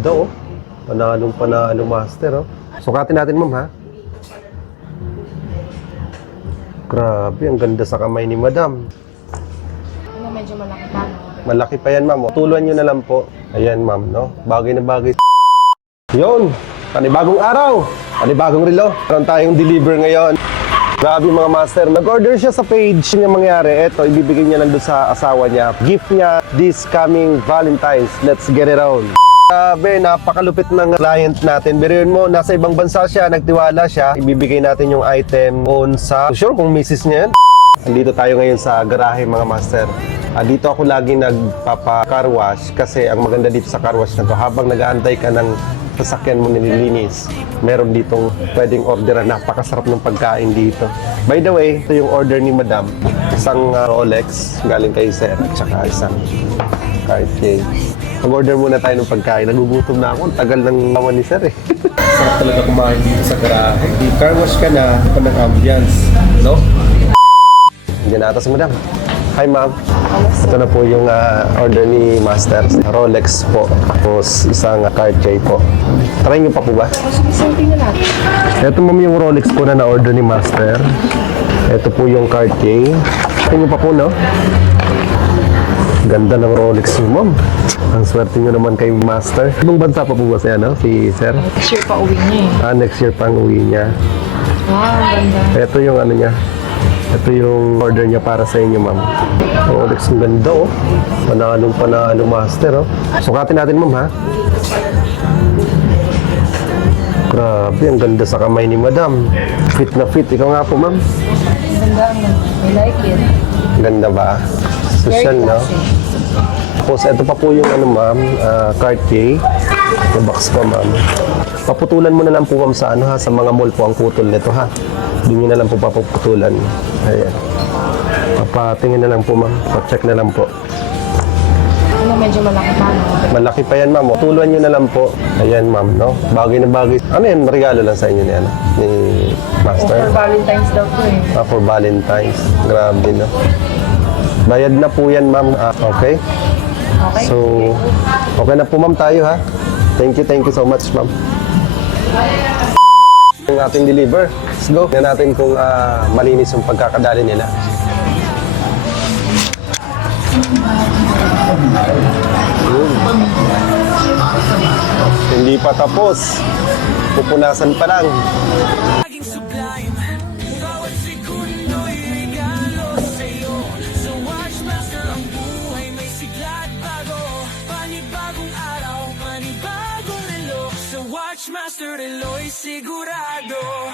Ito, panalong master, oh. Sukatin natin, ma'am, ha? Grabe, ang ganda sa kamay ni madam. Medyo malaki pa, no? Malaki pa yan, ma'am. Tuluan nyo na lang po. Ayan, ma'am, no? Bagay na bagay. Yun! Panibagong araw! Panibagong relo. Meron tayong deliver ngayon. Grabe mga master. Nag-order siya sa page. Yung mangyari, eto, ibibigay niya lang doon sa asawa niya. Gift niya this coming Valentine's. Let's get it on. Grabe, napakalupit ng client natin. Biruin mo, nasa ibang bansa siya, nagtiwala siya. Ibibigay natin yung item on sa... Sure kung misis niya yan. Andito tayo ngayon sa garahe mga master. Dito ako lagi nagpapa-car wash kasi ang maganda dito sa car wash na to, habang nag-aantay ka ng sasakyan mo nililinis, meron ditong pwedeng orderan. Napakasarap ng pagkain dito. By the way, ito yung order ni madam. Isang Rolex galing kay sir at saka isang Cartier. Mag-order muna tayo ng pagkain. Nagugutom na ako. Ang tagal ng naman ni sir, eh. Sarap talaga kumain dito sa garahe. Car wash ka na, pa ng ambience, no? Diyan na ata si madam. Hi, ma'am. Ito na po yung order ni master. Rolex po. Tapos isang Cartier po. Try niyo pa po ba? Something na natin. Ito, ma'am, yung Rolex po na na-order ni master. Ito po yung Cartier. Try niyo pa po, no? Ganda ng Rolex niyo, ma'am. Ang swerte niyo naman kay master. Ibang bansa pa po ba siya, no? Si sir? Next year pa uwi niya, eh. Next year pa ang uwi niya. Wow, ganda. Ito yung ano niya. Ito yung order niya para sa inyo, ma'am. Rolex, ang ganda, oh. Panalong master, oh. Sukatin natin, ma'am, ha? Grabe, ang ganda sa kamay ni madam. Fit na fit. Ikaw nga po, ma'am. Ganda, I like it. Ganda ba? Social, no? Tapos, ito pa po yung ano, ma'am, Cartier. Yung box pa, ma'am. Paputulan mo na lang po, ma'am, sa ano, ha? Sa mga mall po ang putol nito, ha? Doon nyo na lang po paputulan. Ayan. Papatingin na lang po, ma'am. Pa-check na lang po. Medyo malaki pa, no? Malaki pa yan, ma'am. Tuluan nyo na lang po. Ayan, ma'am, no? Bagay na bagay. Ano yan? Regalo lang sa inyo ni, ano? Ni master? For Valentine's daw po, eh. For Valentine's. Grabe, no? Bayad na po yan, ma'am. Okay? Okay. So, okay na po, ma'am, tayo, ha? Thank you so much, ma'am. Yung ating deliver. Let's go. Tingnan natin kung malinis yung pagkakadali nila. Hindi pa tapos. Pupunasan pa lang. Watchmaster Eloy sigurado.